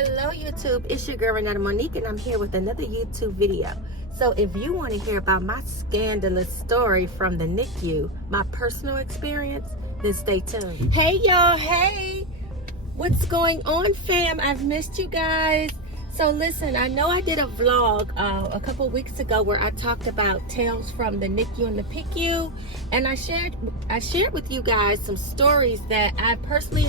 Hello YouTube, it's your girl Renata Monique and I'm here with another YouTube video. So if you want to hear about my scandalous story from the NICU, my personal experience, then stay tuned. Hey y'all, hey! What's going on fam? I've missed you guys. So listen, I know I did a vlog a couple weeks ago where I talked about tales from the NICU and the PICU, and I shared with you guys some stories that I personally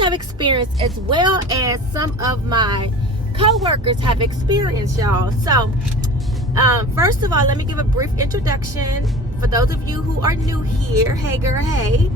have experienced, as well as some of my co-workers have experienced, y'all. So first of all, let me give a brief introduction for those of you who are new here. Hey girl, hey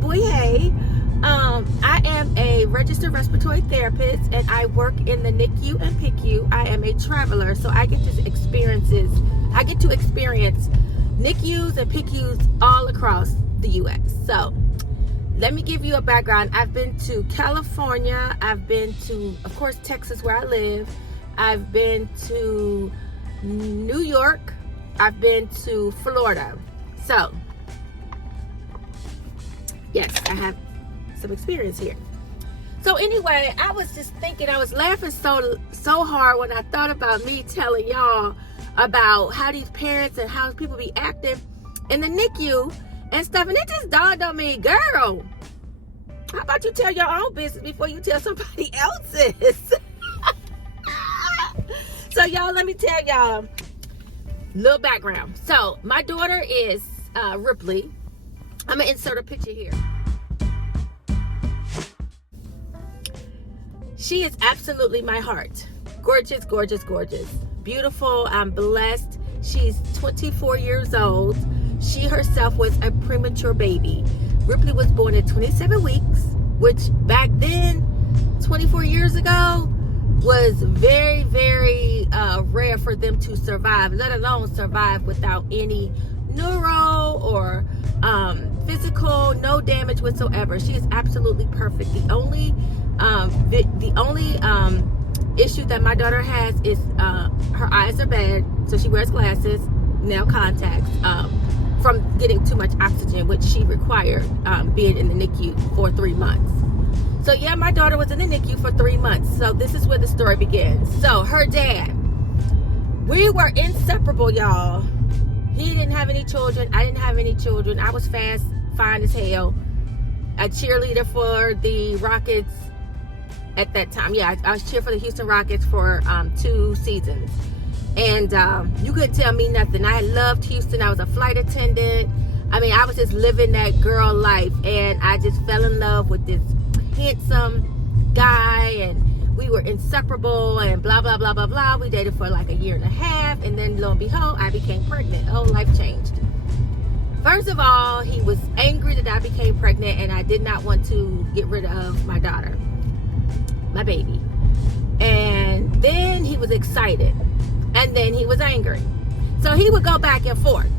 boy, hey. I am a registered respiratory therapist and I work in the NICU and PICU. I am a traveler, so I get to experience NICUs and PICUs all across the US. So let me give you a background. I've been to California. I've been to, of course, Texas, where I live. I've been to New York. I've been to Florida. So, yes, I have some experience here. So anyway, I was just thinking, I was laughing so hard when I thought about me telling y'all about how these parents and how people be acting in the NICU and stuff, and it just dawned on me, girl, how about you tell your own business before you tell somebody else's? So y'all, let me tell y'all a little background. So my daughter is Ripley. I'm gonna insert a picture here. She is absolutely my heart. Gorgeous, gorgeous, gorgeous. Beautiful. I'm blessed. She's 24 years old. She herself was a premature baby. Ripley was born at 27 weeks, which back then, 24 years ago, was very, very rare for them to survive, let alone survive without any neuro or physical, no damage whatsoever. She is absolutely perfect. The only issue that my daughter has is her eyes are bad, so she wears glasses, now contacts, from getting too much oxygen, which she required being in the NICU for 3 months. So yeah, my daughter was in the NICU for 3 months. So this is where the story begins. So her dad, we were inseparable, y'all. He didn't have any children. I didn't have any children. I was fine as hell. A cheerleader for the Rockets at that time. Yeah, I was cheering for the Houston Rockets for 2 seasons. And you couldn't tell me nothing. I loved Houston. I was a flight attendant. I mean, I was just living that girl life. And I just fell in love with this handsome guy. And we were inseparable and blah, blah, blah, blah, blah. We dated for like a year and a half. And then lo and behold, I became pregnant. Oh, life changed. First of all, he was angry that I became pregnant. And I did not want to get rid of my daughter, my baby. And then he was excited. And then he was angry. So he would go back and forth.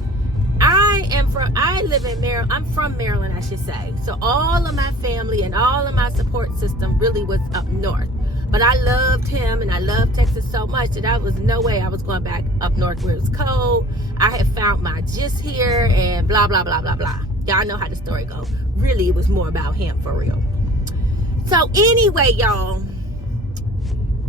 I live in Maryland. I'm from Maryland, I should say. So all of my family and all of my support system really was up north. But I loved him and I loved Texas so much that I was no way I was going back up north where it was cold. I had found my gist here and blah, blah, blah, blah, blah. Y'all know how the story goes. Really, it was more about him for real. So anyway, y'all,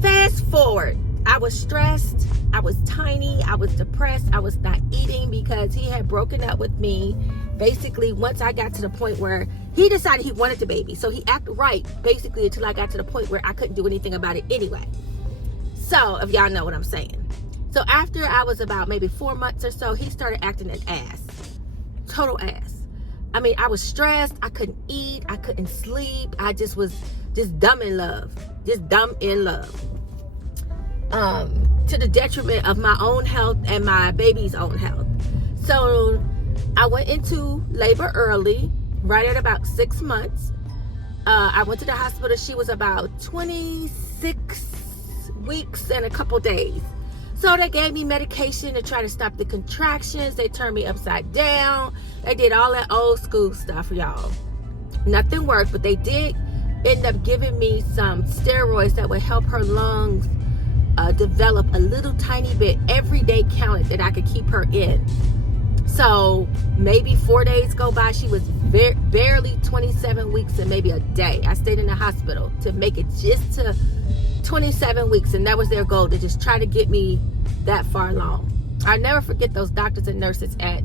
fast forward. I was stressed, I was tiny, I was depressed, I was not eating because he had broken up with me. Basically, once I got to the point where he decided he wanted the baby. So he acted right, basically, until I got to the point where I couldn't do anything about it anyway. So, if y'all know what I'm saying. So after I was about maybe 4 months or so, he started acting an ass. Total ass. I mean, I was stressed, I couldn't eat, I couldn't sleep. I just was just dumb in love. Just dumb in love. To the detriment of my own health and my baby's own health. So I went into labor early, right at about 6 months. I went to the hospital. She was about 26 weeks and a couple days. So they gave me medication to try to stop the contractions. They turned me upside down. They did all that old school stuff, y'all. Nothing worked, but they did end up giving me some steroids that would help her lungs develop a little tiny bit. Every day counted that I could keep her in. So maybe 4 days go by. She was barely 27 weeks and maybe a day. I stayed in the hospital to make it just to 27 weeks, and that was their goal, to just try to get me that far along. I'll never forget those doctors and nurses at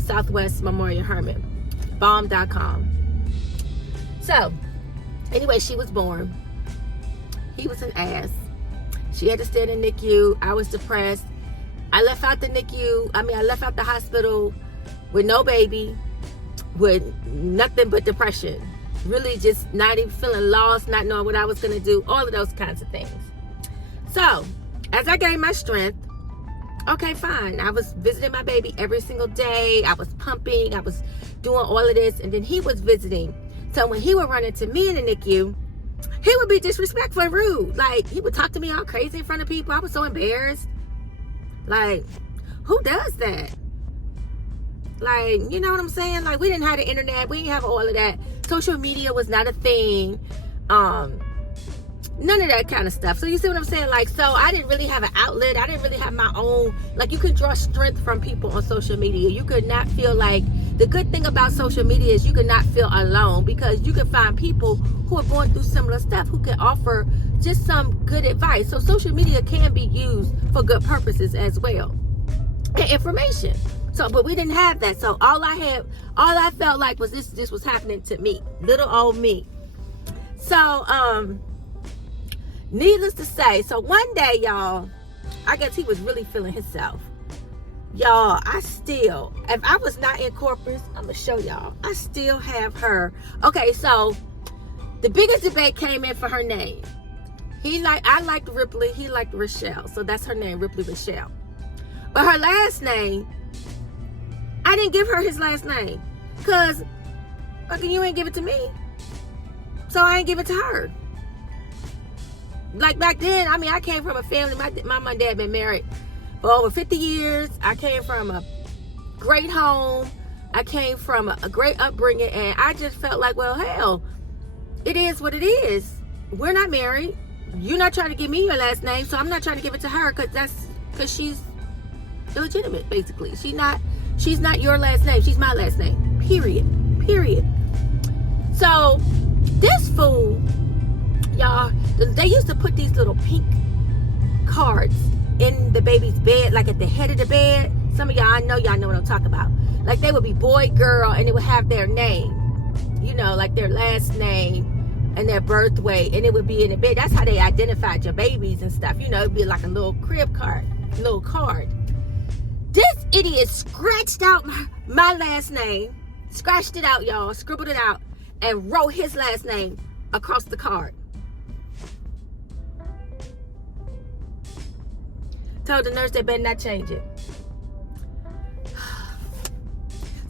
Southwest Memorial Hermann, bomb.com. So anyway, she was born. He was an ass. She had to stay in the NICU. I was depressed. I left out the NICU. I left out the hospital with no baby, with nothing but depression. Really just not even feeling lost, not knowing what I was going to do, all of those kinds of things. So as I gained my strength, okay, fine. I was visiting my baby every single day. I was pumping. I was doing all of this. And then he was visiting. So when he would run into me in the NICU, he would be disrespectful and rude. Like, he would talk to me all crazy in front of people. I was so embarrassed. Like, who does that? Like, you know what I'm saying? Like, we didn't have the internet. We didn't have all of that. Social media was not a thing. None of that kind of stuff. So you see what I'm saying? Like, so I didn't really have an outlet. I didn't really have my own. Like, you could draw strength from people on social media. You could not feel like, the good thing about social media is you could not feel alone, because you can find people who are going through similar stuff who can offer just some good advice. So social media can be used for good purposes as well, and information. So, but we didn't have that. So all I felt like was this was happening to me, little old me. So needless to say, so one day, y'all, I guess he was really feeling himself. Y'all, if I was not in Corpus, I'm gonna show y'all, I still have her. Okay, so the biggest debate came in for her name. I liked Ripley, he liked Rochelle, so that's her name, Ripley Rochelle. But her last name, I didn't give her his last name, because fucking you ain't give it to me, so I ain't give it to her. Like back then, I came from a family, my mom and dad been married for over 50 years. I came from a great home. I came from a great upbringing, and I just felt like, well, hell, it is what it is. We're not married. You're not trying to give me your last name, so I'm not trying to give it to her, because she's illegitimate, basically. She's not your last name. She's my last name. Period. So this fool, y'all, they used to put these little pink cards in the baby's bed, like at the head of the bed. Some of y'all, I know y'all know what I'm talking about. Like, they would be boy, girl, and it would have their name, you know, like their last name and their birth weight, and it would be in the bed. That's how they identified your babies and stuff. You know, it'd be like a little crib card, little card. This idiot scratched out my last name, scratched it out, y'all, scribbled it out, and wrote his last name across the card. Told the nurse they better not change it.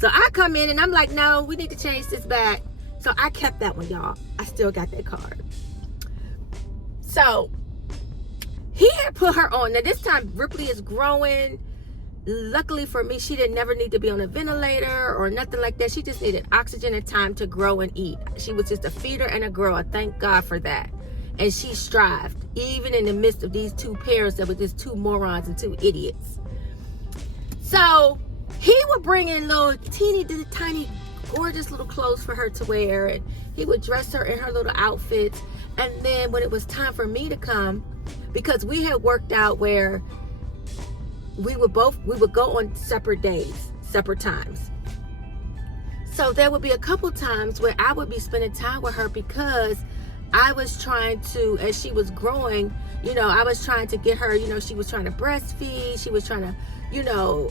So I come in and I'm like, no, we need to change this back. So I kept that one, y'all. I still got that card. So he had put her on. Now this time Ripley is growing. Luckily for me, she didn't never need to be on a ventilator or nothing like that. She just needed oxygen and time to grow and eat. She was just a feeder and a grower. Thank God for that. And she strived, even in the midst of these two parents that were just two morons and two idiots. So he would bring in little teeny tiny gorgeous little clothes for her to wear, and he would dress her in her little outfits. And then when it was time for me to come, because we had worked out where we would go on separate days, separate times. So there would be a couple times where I would be spending time with her, because I was trying to, as she was growing, you know, I was trying to get her, you know, she was trying to breastfeed. She was trying to, you know,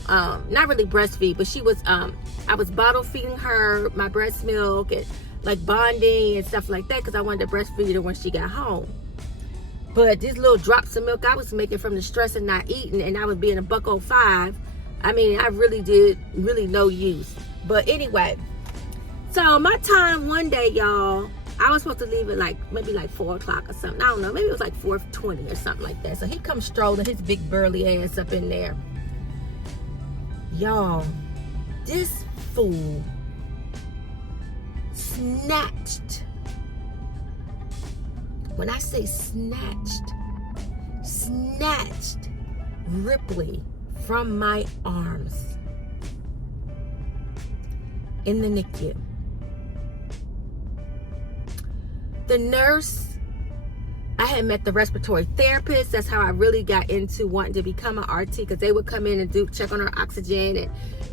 not really breastfeed, but she was, I was bottle feeding her my breast milk and like bonding and stuff like that, because I wanted to breastfeed her when she got home. But these little drops of milk I was making from the stress and not eating, and I was being a $1.05. I mean, I really did no use. But anyway, so my time one day, y'all, I was supposed to leave at maybe 4 o'clock or something. I don't know. Maybe it was like 4:20 or something like that. So he comes strolling his big burly ass up in there. Y'all, this fool snatched. When I say snatched Ripley from my arms in the NICU. The nurse, I had met the respiratory therapist. That's how I really got into wanting to become an RT, because they would come in and check on her oxygen. And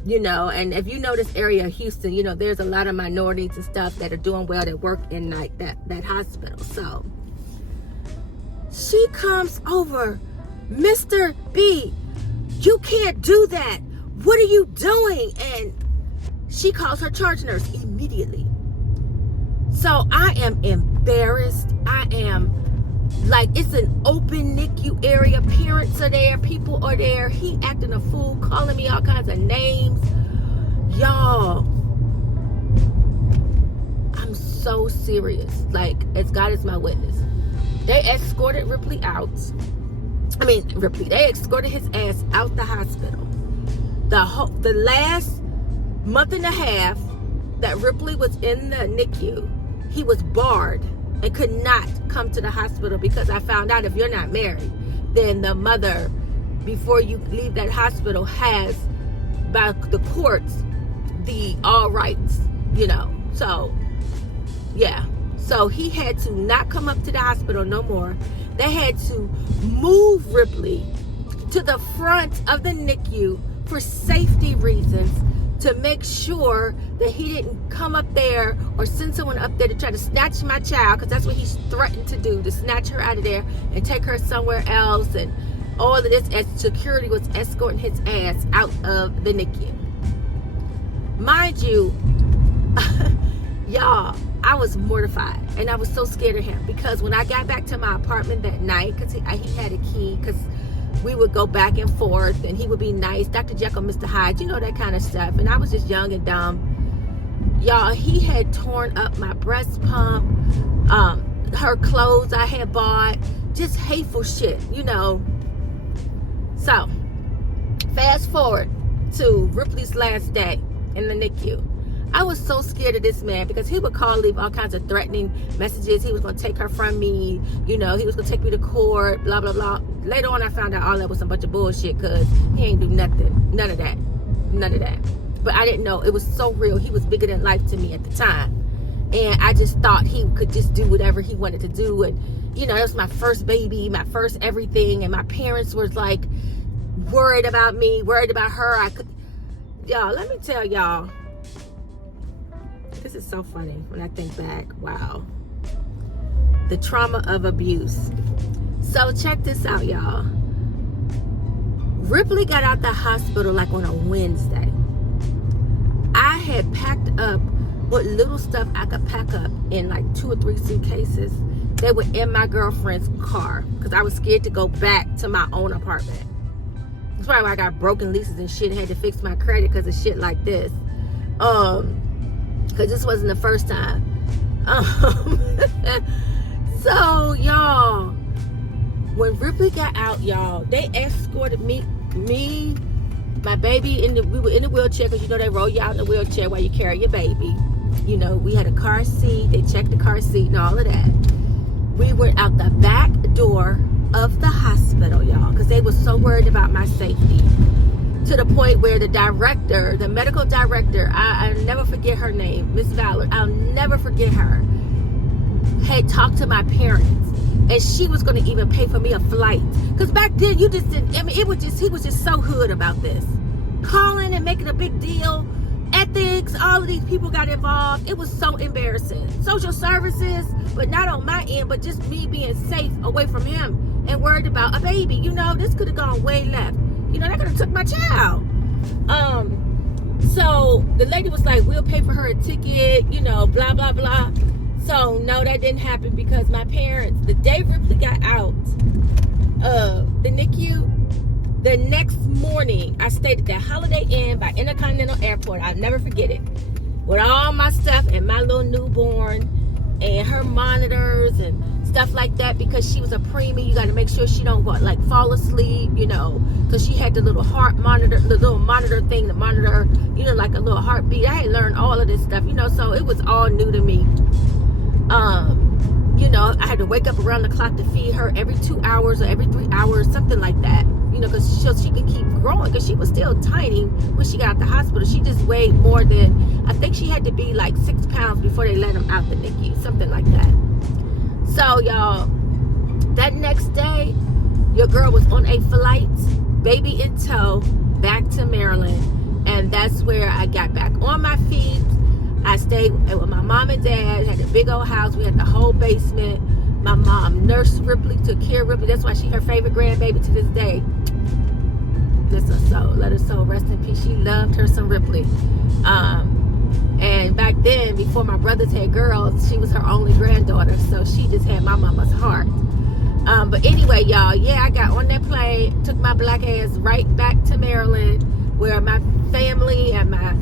and if you know this area of Houston, there's a lot of minorities and stuff that are doing well that work in like that hospital. So she comes over, Mr. B, you can't do that. What are you doing? And she calls her charge nurse immediately. So I am embarrassed. I am like, it's an open NICU area. Parents are there. People are there. He acting a fool, calling me all kinds of names. Y'all, I'm so serious. Like, as God is my witness. They escorted Ripley out. They escorted his ass out the hospital. The last month and a half that Ripley was in the NICU, he was barred and could not come to the hospital, because I found out if you're not married, then the mother, before you leave that hospital, has, by the courts, the all rights, So, yeah. So he had to not come up to the hospital no more. They had to move Ripley to the front of the NICU for safety reasons, to make sure that he didn't come up there or send someone up there to try to snatch my child, because that's what he threatened to do, to snatch her out of there and take her somewhere else. And all of this, as security was escorting his ass out of the NICU. Mind you, y'all, I was mortified, and I was so scared of him, because when I got back to my apartment that night, because he had a key, because we would go back and forth, and he would be nice, Dr. Jekyll, Mr. Hyde, that kind of stuff. And I was just young and dumb. Y'all, he had torn up my breast pump, her clothes I had bought, just hateful shit, So, fast forward to Ripley's last day in the NICU. I was so scared of this man, because he would leave all kinds of threatening messages. He was going to take her from me. He was going to take me to court, blah, blah, blah. Later on, I found out all that was a bunch of bullshit, because he ain't do nothing. None of that. But I didn't know. It was so real. He was bigger than life to me at the time. And I just thought he could just do whatever he wanted to do. And, it was my first baby, my first everything. And my parents were like worried about me, worried about her. Y'all, let me tell y'all. This is so funny when I think back. Wow. The trauma of abuse. So check this out, y'all. Ripley got out the hospital like on a Wednesday. I had packed up what little stuff I could pack up in like 2 or 3 suitcases. They were in my girlfriend's car, because I was scared to go back to my own apartment. That's probably why I got broken leases and shit, and had to fix my credit because of shit like this. Because this wasn't the first time. So, y'all, when Ripley got out, y'all, they escorted me, my baby, we were in the wheelchair, because they roll you out in the wheelchair while you carry your baby. We had a car seat. They checked the car seat and all of that. We were out the back door of the hospital, y'all, because they were so worried about my safety. To the point where the medical director, I'll never forget her name, Miss Valor, I'll never forget her, had talked to my parents, and she was going to even pay for me a flight. Because back then, you just didn't, he was just so hood about this. Calling and making a big deal. Ethics, all of these people got involved. It was so embarrassing. Social services, but not on my end, but just me being safe away from him and worried about a baby. This could have gone way left. They could have took my child. So the lady was like, we'll pay for her a ticket, blah, blah, blah. So no, that didn't happen, because my parents, the day Ripley got out of the NICU, the next morning, I stayed at that Holiday Inn by Intercontinental Airport. I'll never forget it. With all my stuff and my little newborn and her monitors and stuff like that, because she was a preemie. You got to make sure she don't fall asleep, because she had the little heart monitor, the little monitor thing to monitor, like a little heartbeat. I had learned all of this stuff, so it was all new to me. I had to wake up around the clock to feed her every 2 hours or every 3 hours, something like that, because she could keep growing, because she was still tiny when she got out the hospital. She just weighed more than, I think she had to be like 6 pounds before they let them out the NICU, something like that. So y'all, that next day, your girl was on a flight, baby in tow, back to Maryland. And that's where I got back on my feet. I stayed with my mom and dad, had a big old house. We had the whole basement. My mom nursed Ripley, took care of Ripley. That's why she her favorite grandbaby to this day. Bless her soul. Let her soul rest in peace. She loved her some Ripley. And back then, before my brothers had girls, she was her only granddaughter. So she just had my mama's heart. But anyway, y'all, yeah, I got on that plane, took my black ass right back to Maryland, where my family and my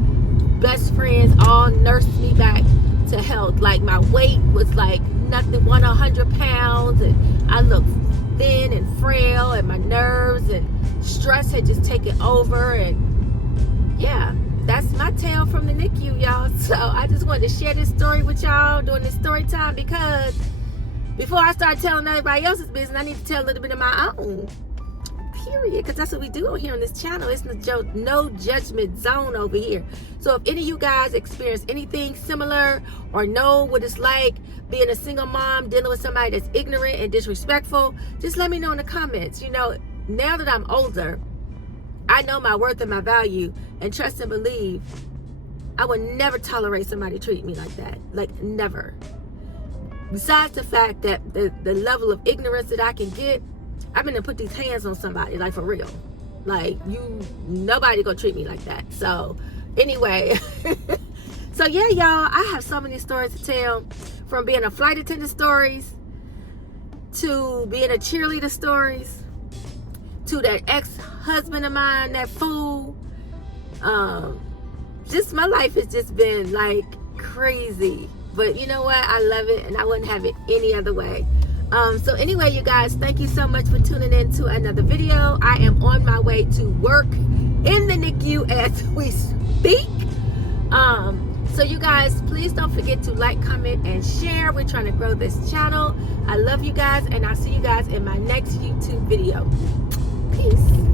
best friends all nursed me back to health. Like, my weight was like nothing, 100 pounds, and I looked thin and frail, and my nerves and stress had just taken over. And yeah, that's my tale from the NICU, y'all. So I just wanted to share this story with y'all during this story time, because before I start telling everybody else's business, I need to tell a little bit of my own. Period. Because that's what we do on here on this channel. It's no judgment zone over here. So if any of you guys experience anything similar, or know what it's like being a single mom, dealing with somebody that's ignorant and disrespectful, just let me know in the comments. You know, now that I'm older, I know my worth and my value, and trust and believe I would never tolerate somebody treat me like that. Like, never. Besides the fact that the level of ignorance that I can get, I'm gonna put these hands on somebody, like, for real. Like, nobody gonna treat me like that. So anyway, so yeah, y'all, I have so many stories to tell, from being a flight attendant stories, to being a cheerleader stories, to that ex-husband of mine, that fool. Just my life has just been like crazy. But you know what? I love it, and I wouldn't have it any other way. So anyway, you guys, thank you so much for tuning in to another video. I am on my way to work in the NICU as we speak. So you guys, please don't forget to like, comment, and share. We're trying to grow this channel. I love you guys, and I'll see you guys in my next YouTube video. Peace.